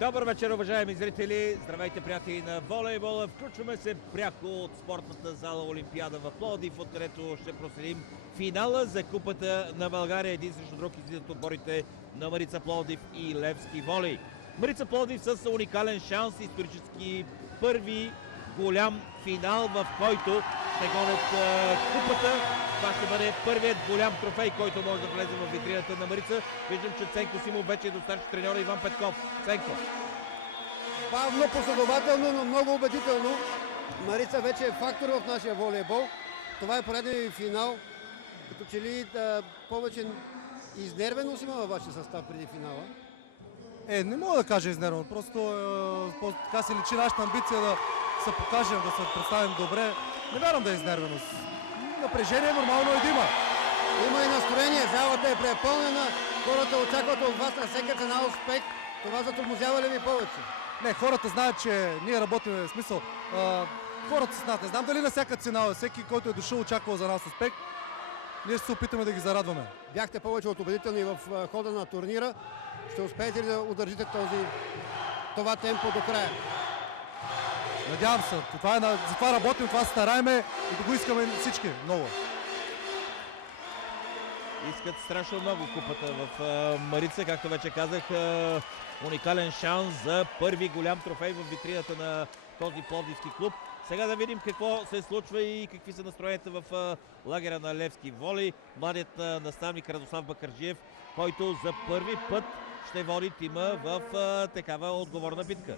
Добър вечер, уважаеми зрители! Здравейте, приятели на волейбола! Включваме се пряко от спортната зала Олимпиада в Пловдив, откъдето ще проследим финала за Купата на България. Един срещу друг излизат отборите на Марица Пловдив и Левски волей. Марица Пловдив с уникален шанс, исторически първи голям финал, в който ще гонят Купата. Това ще бъде първият голям трофей, който може да влезе в витрината на Марица. Виждам, че Ценко Симов вече е до старши треньора Иван Петков. Ценко. Бавно, последователно, но много убедително. Марица вече е фактор в нашия волейбол. Това е поредният финал. Като че ли повече изнервеност има във вашия състав преди финала? Не мога да кажа изнервено. Просто така се личи нашата амбиция да се покажем, да се представим добре. Не вярвам да е изнервеност. Напрежение нормално е да има. Има и настроение. Залата е препълнена. Хората очакват от вас на всяка цена успех. Това затормозява ли ви повече? Не, хората знаят, че ние работим в смисъл. Хората знаят. Не знам дали на всяка цена, всеки, който е дошъл, очаква за нас успех. Ние ще се опитаме да ги зарадваме. Бяхте повече от убедителни в хода на турнира. Ще успеете ли да удържите това темпо до края? Надявам се. За това работим, това стараеме и да го искаме всички много. Искат страшно много Купата в Марица, както вече казах. Уникален шанс за първи голям трофей в витрината на този пловдивски клуб. Сега да видим какво се случва и какви са настроенията в лагера на Левски волей. Младият наставник Радослав Бакърджиев, който за първи път ще води тима в такава отговорна битка.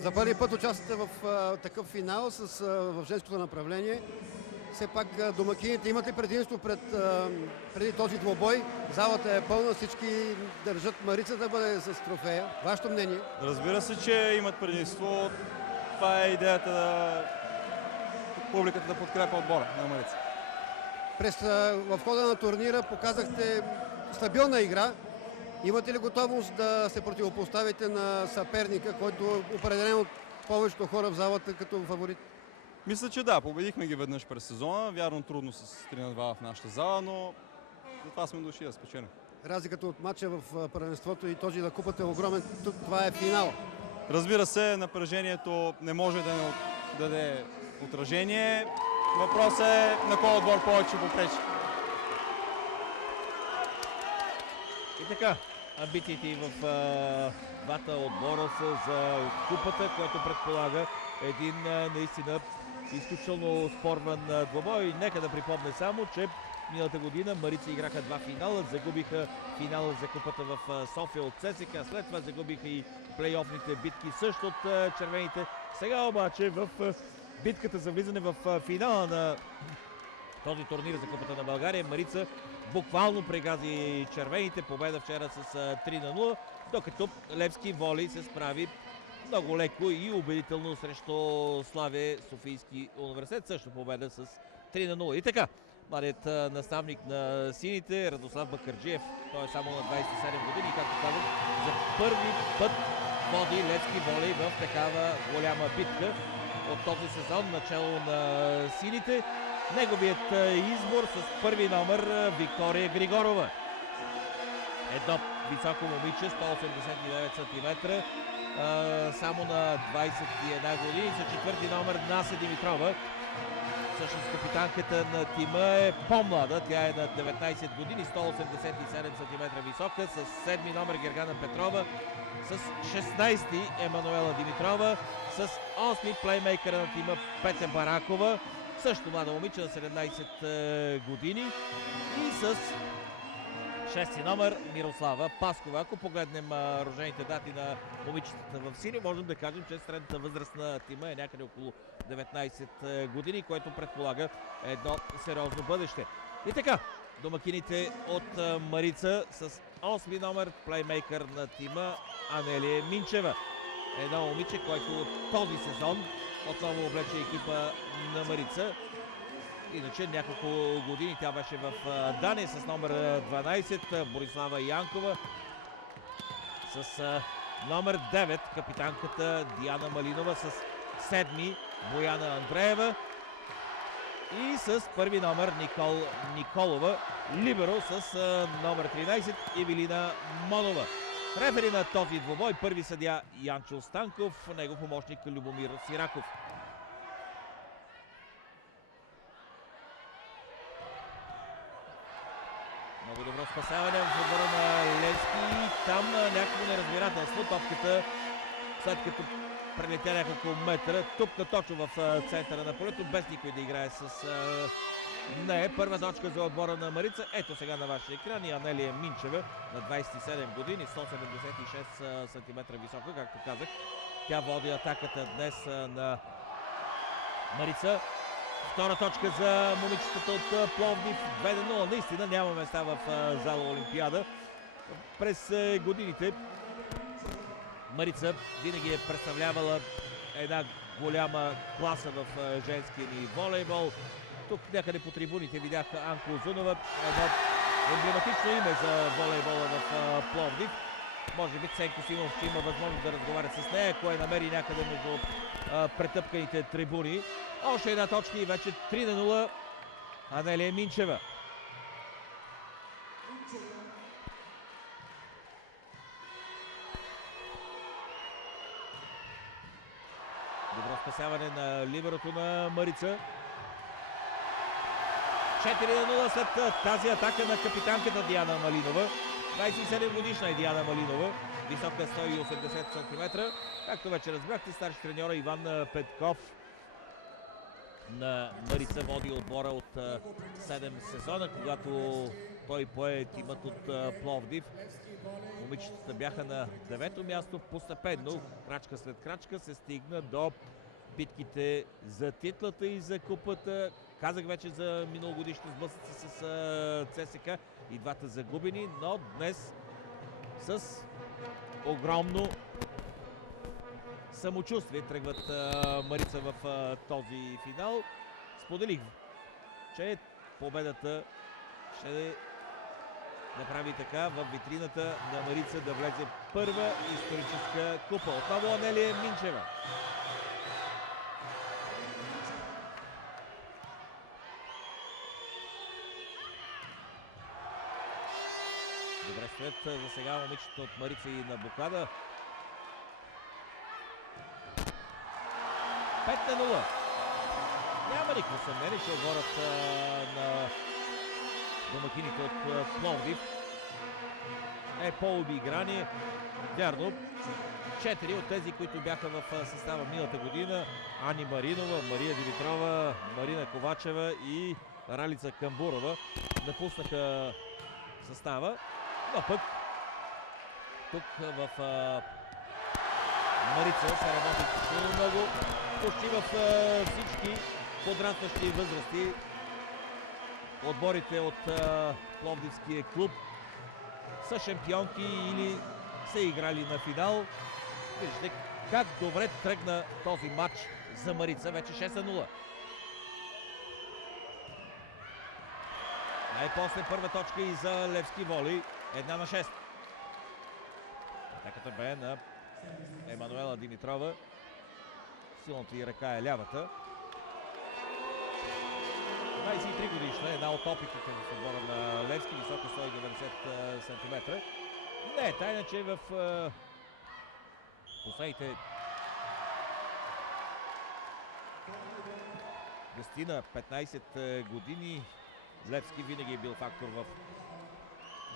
За първи път участвате в такъв финал в женското направление. Все пак домакините имат ли предимство преди този двобой? Залата е пълна, всички държат Марица да бъде с трофея. Вашето мнение? Разбира се, че имат предимство. Това е идеята да публиката да подкрепа отбора на Марица. В хода на турнира показахте стабилна игра. Имате ли готовност да се противопоставите на съперника, който е определен от повечето хора в залата като фаворит? Мисля, че да, победихме ги веднъж през сезона. Вярно трудно с 3-2 в нашата зала, но затова сме дошли да спечелим. Разликата от матча в първенството и този на Купата е огромен. Това е финал. Разбира се, напрежението не може да не даде отражение. Въпросът е на кой отбор повече попречи. И така, амбициите и в двата отбора са за Купата, което предполага един наистина изключително спорван двобой. Нека да припомня само, че миналата година Марица играха два финала. Загубиха финала за Купата в София от ЦСКА. След това загубиха и плейофните битки също от червените. Сега обаче в битката за влизане в финала на този турнир за Купата на България Марица буквално прегази червените. Победа вчера с 3-0, докато Левски волей се справи много леко и убедително срещу Славе Софийски университет. Също победа с 3-0. И така, младият наставник на сините Радослав Бакърджиев, той е само на 27 години, както казах, за първи път води Левски волей в такава голяма битка от този сезон, начало на сините. Неговият избор с първи номер Виктория Григорова. Едно високо момиче, 189 см, само на 21 години. За четвърти номер Нася Димитрова. Всъщност капитанката на тима е по-млада. Тя е на 19 години, 187 см висока. С седми номер Гергана Петрова. С 16-ти Емануела Димитрова. С 8-ми плеймейкъра на тима Петя Баракова. Също млада момиче на 17 години. И с 6-ти номер Мирослава Паскова. Ако погледнем рожените дати на момичетата в сини, можем да кажем, че средната възраст на тима е някъде около 19 години, което предполага едно сериозно бъдеще. И така, домакините от Марица с 8-ми номер, плеймейкър на тима Анелия Минчева. Едно момиче, което този сезон отново облече екипа на Марица. Иначе няколко години тя беше в Дания с номер 12 Борислава Янкова. С номер 9 капитанката Диана Малинова, с 7 Бояна Андреева и с първи номер Николова. Либеро с номер 13 Евелина Монова. Рефери на този двубой, първи съдия Янчо Станков, негов помощник Любомир Сираков. Много добро спасяване в отбора на Левски. Там някакво неразбирателство. Топката, след като прелетя няколко метра, тупна точно в центъра на полето, без никой да играе с нея. Първа точка за отбора на Марица. Ето сега на вашия екран и Анелия Минчева на 27 години, 176 см висока, както казах. Тя води атаката днес на Марица. Втора точка за момичетата от Пловдив. 2-0. Наистина няма места в зала Олимпиада. През годините Марица винаги е представлявала една голяма класа в женския ни волейбол. Тук някъде по трибуните видях Анко Озунова. Едно емблематично име за волейбола в Пловдив. Може би Ценко Симов ще има възможност да разговаря с нея, ако я намери някъде между претъпканите трибуни. Още една точка и вече 3-0. Анелия Минчева. Добро спасяване на либерото на Марица. 4-0 след тази атака на капитанката Диана Малинова. 27 годишна е Диана Малинова. Висока 180 см. Както вече разбрахте, старши треньора Иван Петков на Марица води отбора от 7 сезона, когато той пое тимът от Пловдив. Момичетата бяха на 9-то място. Постепенно, крачка след крачка, се стигна до битките за титлата и за купата. Казах вече за миналогодишните сблъсъци с ЦСК и двата загубени, но днес с огромно самочувствие тръгват Марица в този финал. Споделих, че победата ще направи така в витрината на Марица да влезе първа историческа купа. Отново Анелия Минчева. Добре стоят за сега момичета от Марица и на блокада. 5-0. Няма никакво съмнение, че отборът на домакините от Пловдив е по-обиграни. Вярно, 4 от тези, които бяха в състава миналата година: Ани Маринова, Мария Димитрова, Марина Ковачева и Ралица Камбурова, напуснаха състава. Но пък тук в Марица се работи силно много. Почти в всички подрастващи възрасти отборите от Пловдивския клуб са шампионки или са играли на финал. Виждате как добре тръгна този матч за Марица. Вече 6-0. Най-после първа точка и за Левски волей. 1-6. Атаката бе на Емануела Димитрова. Силната ѝ ръка е лявата. 23 годишна, една от опитите в отбора на Левски, висока 190 см. Не е тайна, че в последните 10-15 години Левски винаги е бил фактор в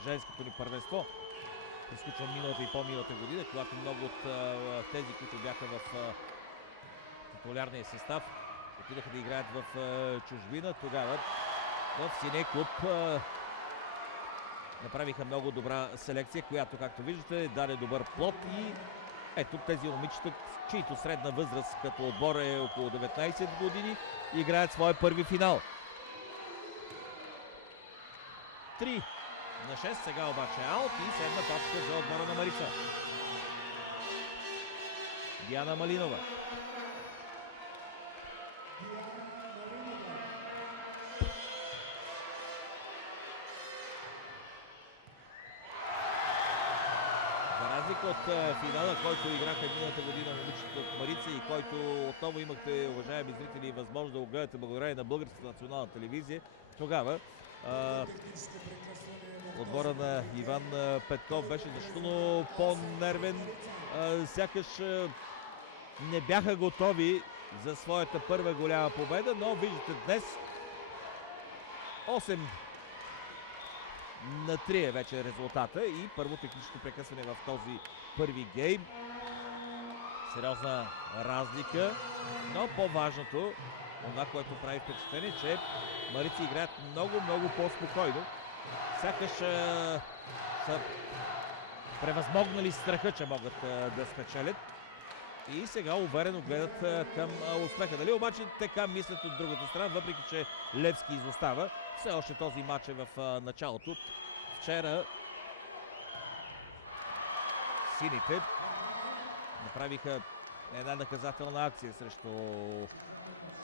женското ни първенство. Изключвам миналата и по-миналата година, когато много от тези, които бяха в титулярния състав, отидаха да играят в чужбина. Тогава в синия клуб направиха много добра селекция, която, както виждате, даде добър плод. И ето тези момичета, чието средна възраст като отбор е около 19 години, играят своя първи финал. 3-6, сега обаче аут и седма точка за отбора на Марица. Диана Малинова. От финала, който играха миналата година момичета от Марица и който отново имахте, уважаеми зрители, възможност да го гледате благодарение на Българската национална телевизия. Тогава Отбора на Иван Петков беше значително по-нервен. Сякаш не бяха готови за своята първа голяма победа, но виждате днес 8-3 е вече резултата и първо техническо прекъсване в този първи гейм. Сериозна разлика, но по-важното, това, което прави впечатление, че Марица играят много по-спокойно. Сякаш са превъзмогнали страха, че могат да спечелят. И сега уверено гледат към успеха. Дали обаче така мислят от другата страна, въпреки че Левски изостава. Все още този матч е в началото. Вчера сините направиха една наказателна акция срещу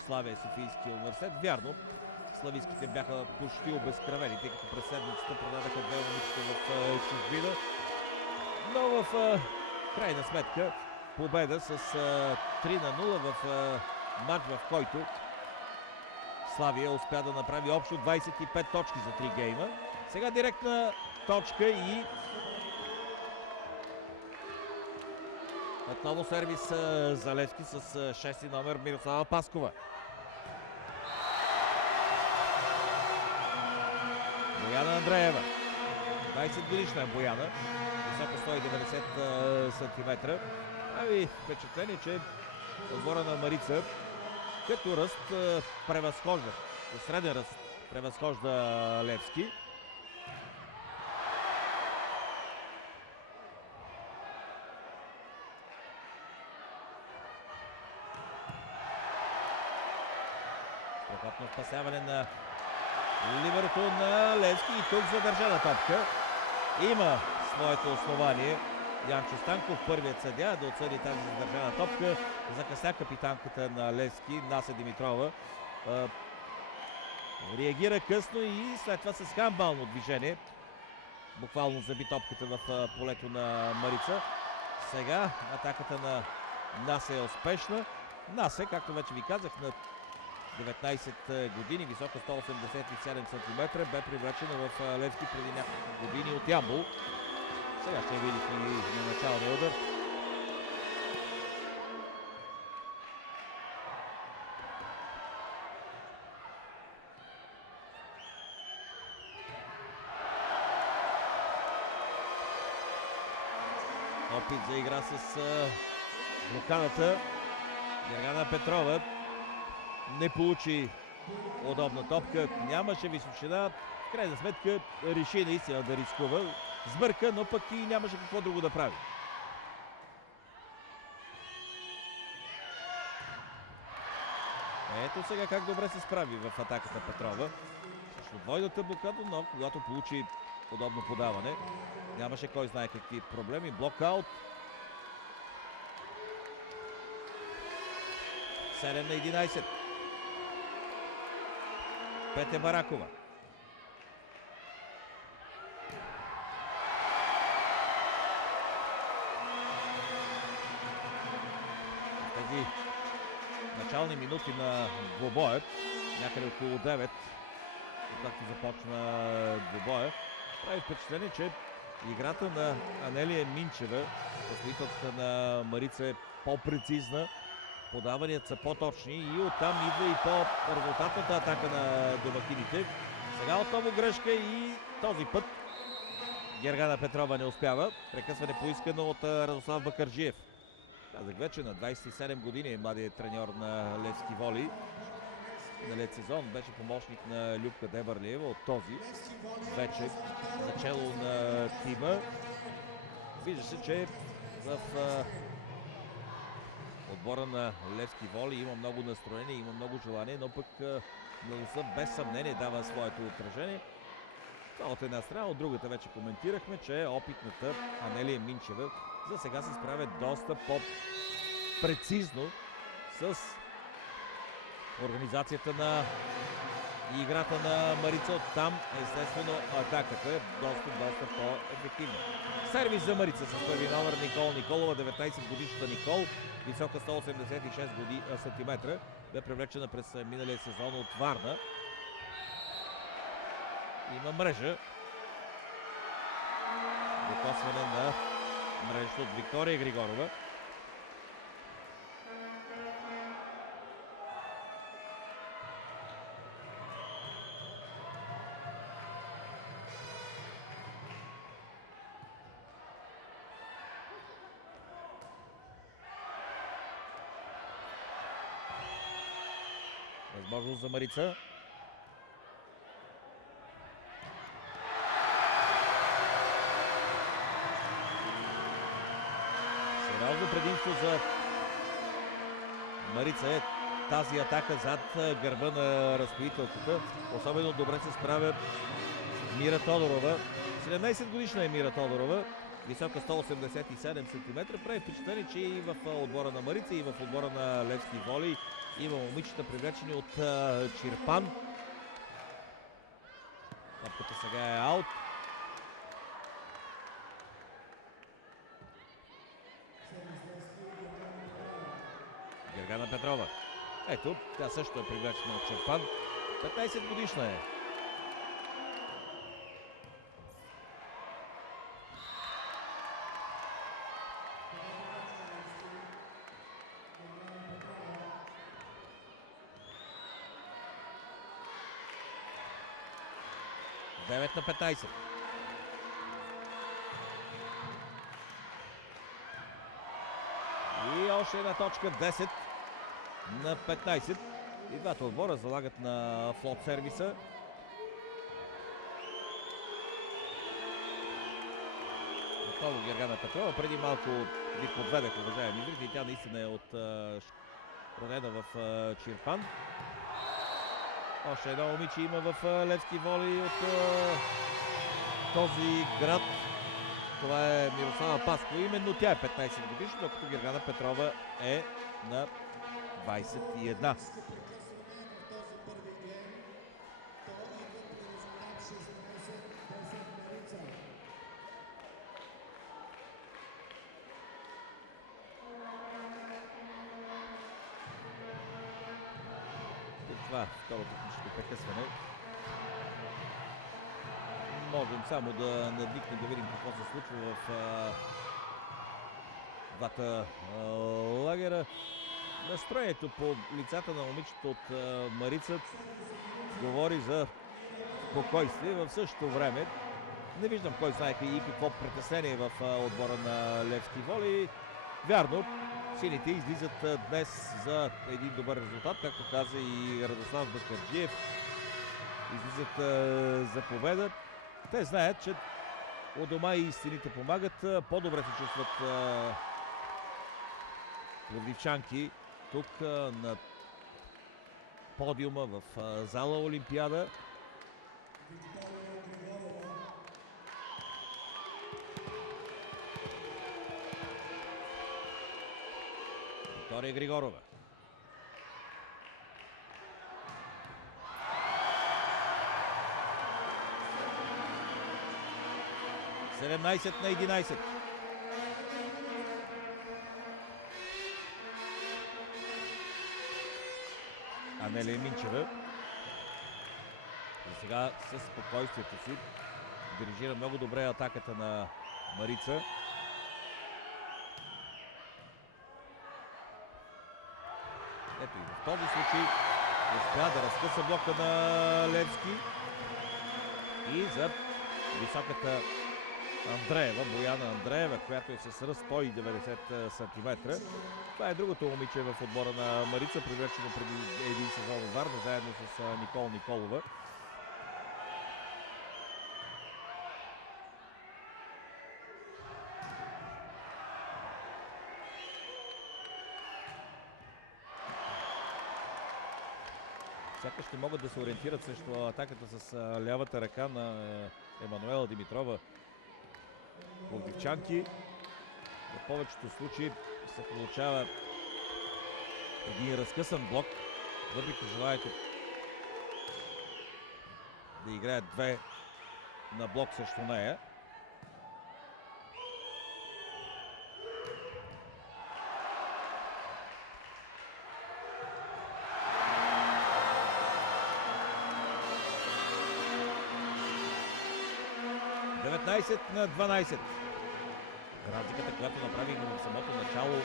Славия Софийския университет. Вярно, славийските бяха почти обезкръвени, тъй като през седмицата продадаха две момичета в чужбина. Но в крайна сметка победа с 3-0 в матч, в който Славия успя да направи общо 25 точки за 3 гейма. Сега директна точка и отново сервис за Левски с 6 номер Мирослава Паскова. Бояна Андреева. 20 годишна е Бояна. Високо 190 см. Прави впечатление, че отбора на Марица като ръст превъзхожда, среден ръст превъзхожда Левски. Страхотно спасяване на ливерото на Левски и тук задържана топка. Има своето основание Янчо Станков, първият съдия, да отсъди тази задържана топка. Закъсня капитанката на Левски, Нася Димитрова. Реагира късно и след това с хандбално движение буквално заби топката в полето на Марица. Сега атаката на Нася е успешна. Нася, както вече ви казах, на 19 години, висока 187 см, бе привлечена в Левски преди няколко години от Ямбол. Сега ще я видите и на началния удар. Опит за игра с блокадата. Гергана Петрова не получи удобна топка, нямаше височина. В крайна сметка реши наистина да рискува. Сбърка, но пък и нямаше какво друго да прави. Ето сега как добре се справи в атаката Петрова. Също двойната блокада, но когато получи удобно подаване, нямаше кой знае какви проблеми. Блокаут. 7-11. Пете Баракова. Тези начални минути на двубоя, някъде около 9, както започна двубоя, прави впечатление, че играта на Анелия Минчева, представителката на Марица, е по-прецизна, подаванията са по-точни и оттам идва и по-резултатната атака на домакините. Сега отново грешка и този път Гергана Петрова не успява. Прекъсване поискано от Радослав Бакърджиев. Казах вече, на 27 години е младият треньор на Левски Воли. Миналият сезон беше помощник на Любка Дебърлиева, от този вече начало на тима. Вижда се, че в отбора на Левски Воли има много настроение, има много желание, но пък младостта без съмнение дава своето отражение. Това от една страна, от другата вече коментирахме, че опитната Анелия Минчева за сега се справя доста по-прецизно с организацията на играта на Марица. Оттам естествено атаката е доста по-ефективна. Сервис за Марица с първи номер Никол Николова, 19 годишната Никол, висока 186 см, бе привлечена през миналия сезон от Варна. Има мрежа. Докосване на мрежата от Виктория Григорова. Възможност за Марица. Сериозно предимство за Марица е тази атака зад гърба на разпоителката. Особено добре се справя Мира Тодорова. 17 годишна е Мира Тодорова. Висока 187 см. Прави впечатление, че и в отбора на Марица, и в отбора на Левски воли има момичета, привлечени от Чирпан. Топката сега е аут. Гергана Петрова. Ето, тя също е привлечена от Чирпан. 15 годишна е. Девет на 15. И още една точка. 10 на 15. И двата отбора залагат на флот сервиса. Отново Гергана Петрова. Преди малко ви подведах, уважаеми зрители. Тя наистина е родена в Чирпан. Още едно момиче има в Левски воли от този град. Това е Мирослава Паскова. Именно тя е 15 годишна, докато Гергана Петрова е на 21. Това второ техническо прекъсване. Можем само да надникнем, да видим какво се случва в двата лагера. Настроението по лицата на момичета от Марица говори за спокойствие. В същото време не виждам кой знае и какво притеснение в отбора на Левски воли. Вярно, сините излизат днес за един добър резултат, както каза и Радослав Бакърджиев. Излизат за победа. Те знаят, че у дома и стените помагат. По-добре се чувстват пловдивчанки тук на подиума в зала Олимпиада. Виктория Григорова. Седемнайсет на 11. Анелия Минчева. За сега със спокойствието си дирижира много добре атаката на Марица. Ето и в този случай успя да разкъса блока на Левски. И за високата Андреева, Бояна Андреева, която е с ръст 190 см. Това е другото момиче в отбора на Марица, привлечено преди един сезон в Варна, заедно с Никол Николова. Сякаш ще могат да се ориентират срещу атаката с лявата ръка на Емануела Димитрова. Пловдивчанки. В повечето случаи се получава един разкъсан блок, въпреки желанието да играят две на блок срещу нея. 15-12. Разликата, която направихме в самото начало,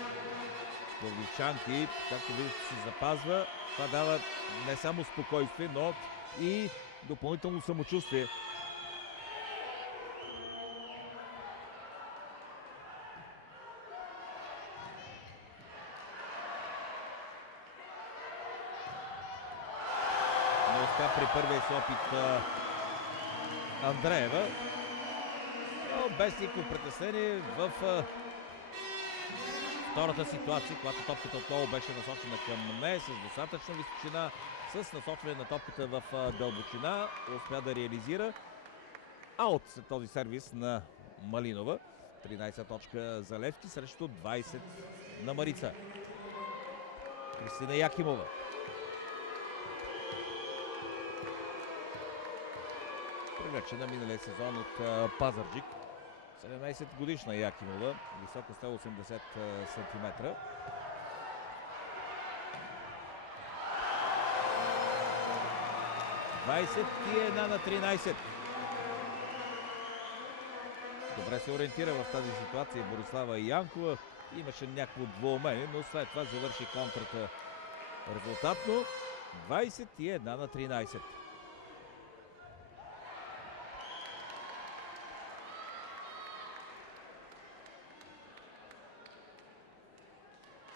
пловдивчанки, както виждате, се запазва. Това дава не само спокойствие, но и допълнително самочувствие. Не успя при първия си опит Андреева. Но без никакво притеснение в втората ситуация, когато топката отново беше насочена към нея с достатъчна височина, с насочване на топката в дълбочина, успя да реализира аут след този сервис на Малинова. 13 точка за Левски срещу 20 на Марица. Кристина Якимова. Привлечена миналия сезон от Пазарджик. 17 годишна Якимова, висока 180 см. на 13. Добре се ориентира в тази ситуация Борислава Янкова. Имаше някакво двоумение, но след това завърши контрата резултатно. 21 на 13.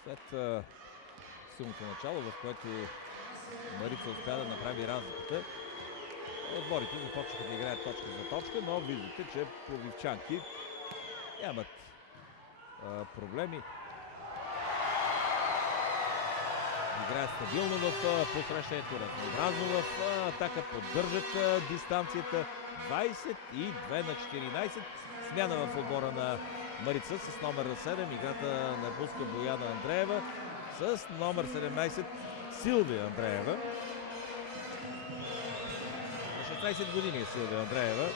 След силното начало, в което Марица успя да направи разликата, отборите започнаха да играят точка за точка, но виждате, че пловдивчанки нямат проблеми. Играят стабилно в посрещането, разнообразно в атака, поддържат дистанцията. 22 на 14. Смяна в отбора на Марица с номер 7. Играта напуска Бояна Андреева с номер 17 Силвия Андреева. На 16 години е Силвия Андреева,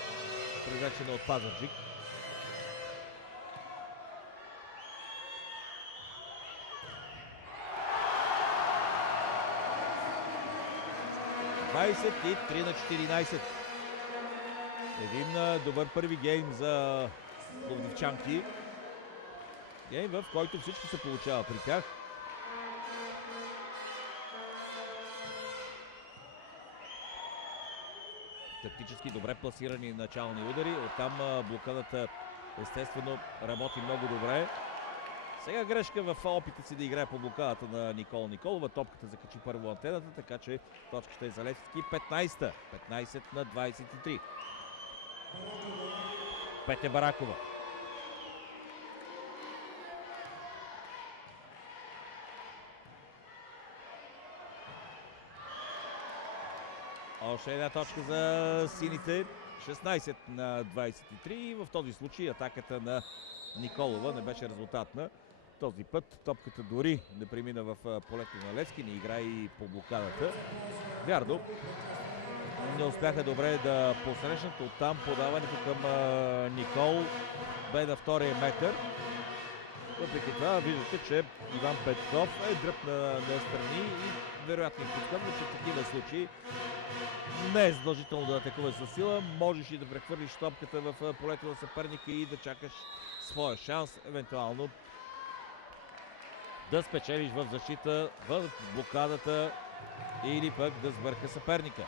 привлечена от Пазарджик. И 3 на 14. Един добър първи гейм за пловдивчанки. Гейм, в който всичко се получава при тях. Тактически добре пласирани начални удари. Оттам блокадата естествено работи много добре. Сега грешка в опита си да играе по блокадата на Никола Николова. Топката закачи първо антената, така че точката е за Левски. 15 на 23. Петя Баракова. Още една точка за сините. 16 на 23. И в този случай атаката на Николова не беше резултатна. Този път топката дори не премина в полето на Левски, не игра и по блокадата. Вярно, не успяха добре да посрещнат. Оттам подаването към Никол бе на втория метър. Въпреки това виждате, че Иван Петков е дръпна на страни и вероятно изпускам, че в такива случаи не е задължително да атакуваш със сила. Можеш и да прехвърлиш топката в полето на съперника и да чакаш своя шанс, евентуално да спечелиш в защита, в блокадата или пък да сбърка съперника.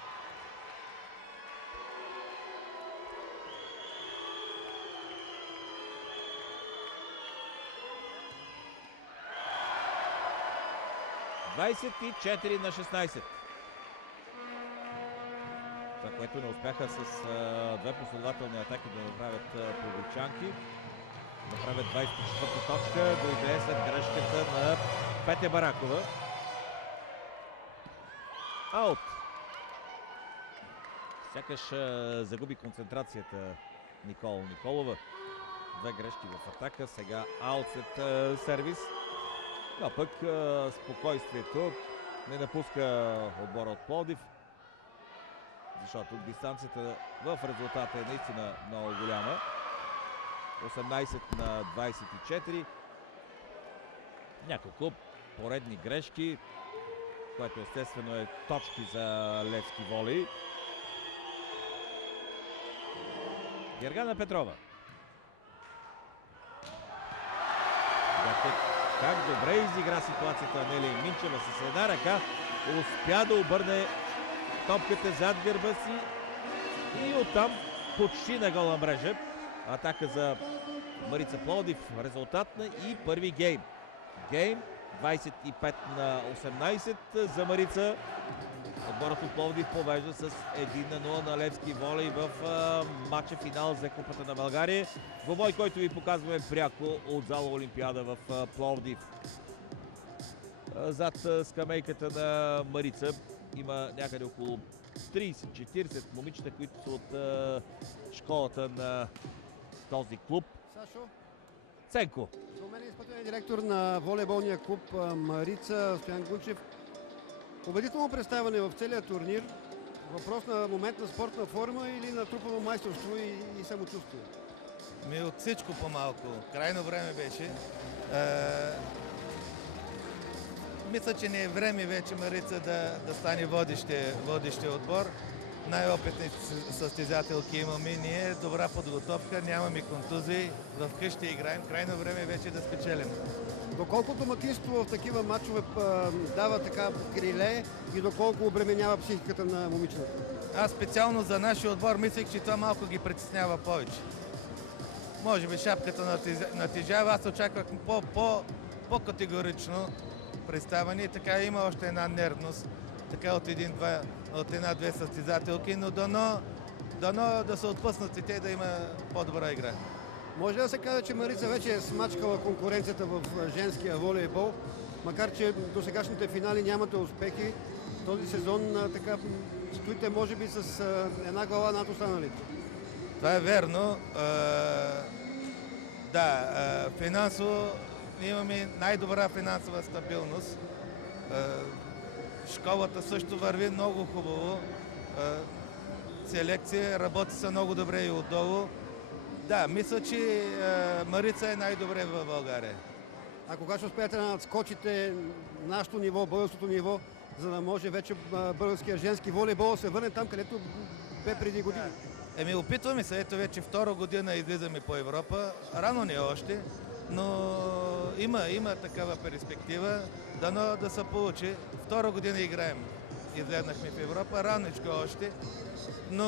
и 4 на 16. Това, което не успяха с две последователни атаки да направят пловдивчанки. Направят 24-та точка, дойде след грешката на Петя Баракова. Аут. Сякаш загуби концентрацията Никола Николова. Две грешки в атака, сега аут след сервис. А пък спокойствието не напуска отбора от Пловдив, защото дистанцията в резултата е наистина много голяма. 18 на 24. Няколко поредни грешки, което естествено е точки за Левски Волей. Гергана Петрова. Как добре изигра ситуацията Анелия Минчева с една ръка. Успя да обърне топката зад гърба си и оттам почти на гола мрежа. Атака за Марица Пловдив. Резултатна и първи гейм. Гейм 25-18 за Марица. Отборът от Пловдив побежда с 1-0 на Левски волей в матча финал за Купата на България. Двобой, който ви показваме пряко от зала Олимпиада в Пловдив. Зад скамейката на Марица има някъде около 30-40 момичета, които са от школата на този клуб. Сашо, Ценко. за мен е изпълнителен директор на волейболния клуб Марица Стоян Гунчев. Убедително представяне в целия турнир. Въпрос на момент на спортна форма или на трупано майсторство и самочувствие? От всичко по-малко. Крайно време беше. Мисля, че не е време вече Марица да стане водещия отбор. Най-опитни състезателки имаме ние, добра подготовка, нямаме контузии, вкъщи играем. Крайно време вече да спечелим. Доколко домакинство в такива матчове дава така криле и доколко обременява психиката на момичетата? Аз специално за нашия отбор мислех, че това малко ги притеснява повече. Може би шапката натежава, аз очаквах по-категорично представяне. Така има още една нервност, така от една-две състезателки, но дано да се отпуснат и те да има по-добра игра. Може да се каже, че Марица вече е смачкала конкуренцията в женския волейбол, макар че до сегашните финали нямате успехи. Този сезон така стоите може би с една глава над останалите. Това е верно. Финансово имаме най-добра финансова стабилност. Школата също върви много хубаво. Селекция, работи се много добре и отдолу. Да, мисля, че Марица е най-добре в България. А кога ще успеете да надскочите нашето ниво, българското ниво, за да може вече българския женски волейбол да се върне там, където бе преди години? Опитваме се, ето вече втора година излизаме по Европа. Рано не още, но има такава перспектива. Дано да се получи. Втора година играем. Излезнахме в Европа, раничко още. Но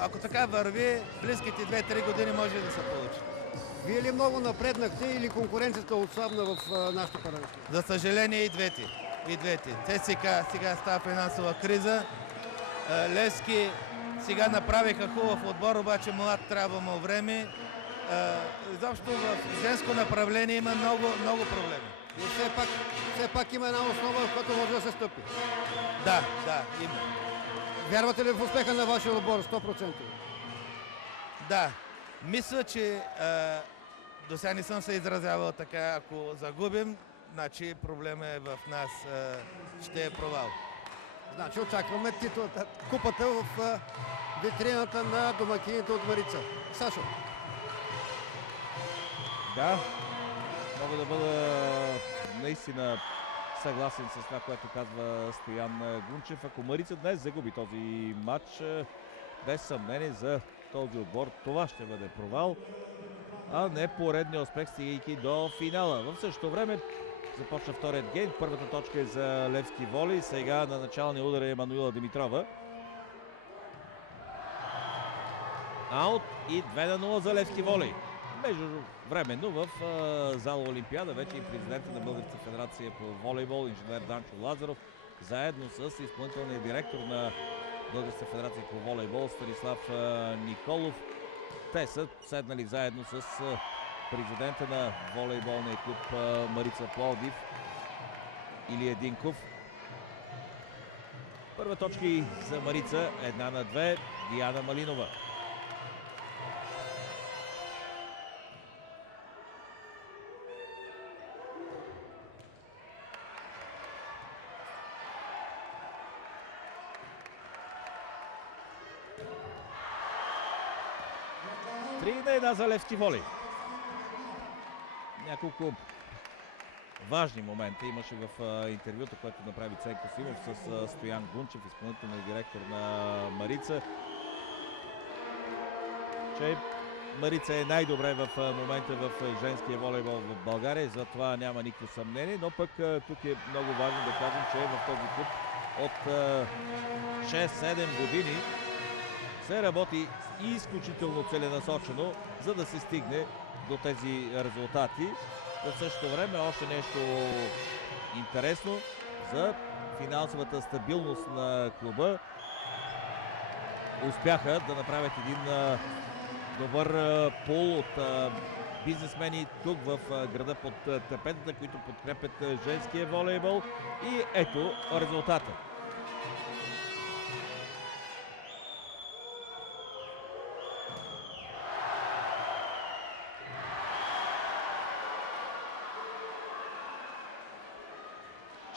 ако така върви, близките 2-3 години може да се получи. Вие ли много напреднахте или конкуренцията отслабна в нашото първенство? За съжаление и двете. Те сега става финансова криза. Левски сега направиха хубав отбор, обаче млад трябва му време. Изобщо в женско направление има много проблеми. Но все пак има една основа, в която може да се стъпи. Да, има. Вярвате ли в успеха на вашия отбор 100%? Да. Мисля, че до сега не съм се изразявал така. Ако загубим, значи проблема е в нас. Ще е провал. Значи очакваме титлата, купата в витрината на домакините от Марица. Сашо. Да, мога да бъда наистина съгласен с това, което казва Стоян Гунчев. Ако Марица днес загуби този матч, без съмнение за този отбор, това ще бъде провал, а не поредния успех, стигайки до финала. В същото време започна вторият гейм. Първата точка е за Левски волей. Сега на началния удар е Емануила Димитрова. Аут и 2-0 за Левски волей. Междувременно в зала Олимпиада вече и президента на Българската федерация по волейбол, инженер Данчо Лазаров, заедно с изпълнителния директор на Българската федерация по волейбол Станислав Николов. Те са седнали заедно с президента на волейболния клуб Марица Пловдив Илия Динков. Първа точки за Марица, 1-2, Диана Малинова. Една за Левски волей. Няколко важни момента имаше в интервюто, което направи Ценко Симов с Стоян Гунчев, изпълнителният директор на Марица. че Марица е най-добре в момента в женския волейбол в България, за това няма никакво съмнение, но пък тук е много важно да кажем, че в този клуб от 6-7 години се работи изключително целенасочено, за да се стигне до тези резултати. В същото време още нещо интересно за финансовата стабилност на клуба. Успяха да направят един добър пул от бизнесмени тук в града под тапетата, които подкрепят женския волейбол. И ето резултата.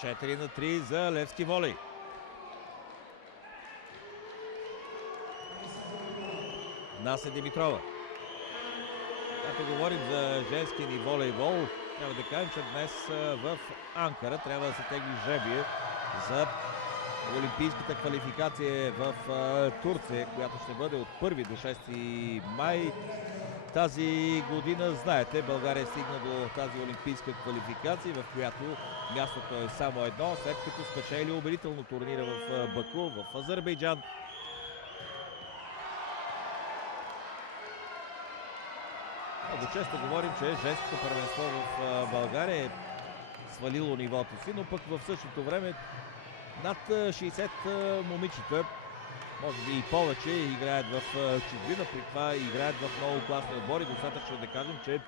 Четири на 3 за Левски волей. Нася Димитрова. Когато говорим за женски ни волейбол, трябва да кажем, че днес в Анкара трябва да се тегли жребие за олимпийската квалификация в Турция, която ще бъде от 1 до 6 май. Тази година, знаете, България стигна до тази олимпийска квалификация, в която мястото е само едно, след като спечели убедително турнира в Баку, в Азербайджан. Много често говорим, че женското първенство в България е свалило нивото си, но пък в същото време над 60 момичета, може би и повече, играят в чужбина, при това играят в много класни отбори. Достатъчно да кажем, че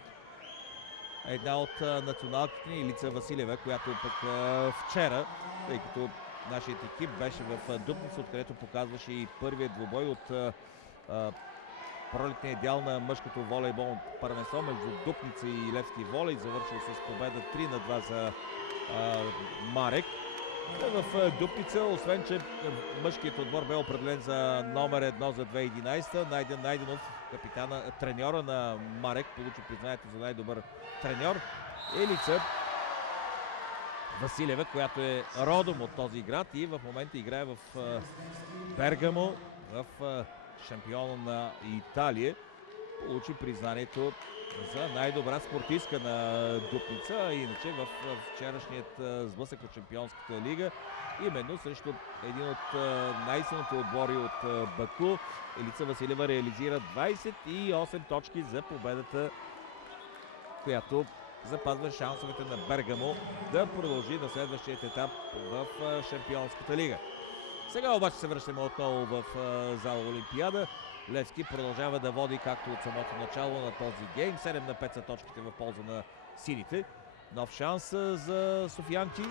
една от националките ни, Илица Василева, която пък вчера, тъй като нашият екип беше в Дупница, откъдето показваше и първият двубой от пролетния дял на мъжкото волейболно първенство между Дупница и Левски волей, завършил с победа 3-2 за Марек. В Дупница, освен че мъжкият отбор бе определен за номер 1 за 2011, Найден Найденов, треньора на Марек, получи признанието за най-добър треньор. Елица Василева, която е родом от този град и в момента играе в Бергамо, в шампиона на Италия, получи признанието за най-добра спортистка на Дупница, а иначе в вчерашният сблъсък от Шампионската лига, именно срещу един от най-силните отбори от Баку, Елица Василева реализира 28 точки за победата, която запазва шансовете на Бергамо да продължи на следващият етап в Шампионската лига. Сега обаче се връщаме отново в зала Олимпиада. Левски продължава да води както от самото начало на този гейм. 7 на 5 са точките в полза на сините. Нов шанс за софиянки.